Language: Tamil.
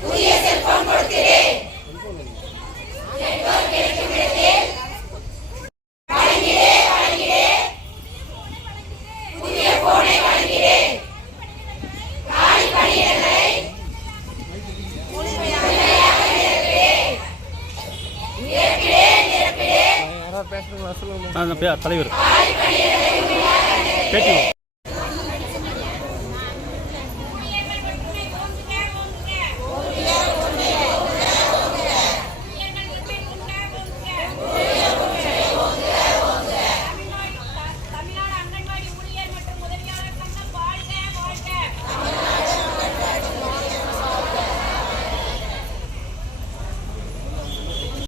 புதிய செல்போன் கொடுத்திரேன் நெட்வொர்க் கிடைக்கும் இடத்தில் பேசுறீங்களா சொல்லுங்க தலைவர். பேட்டி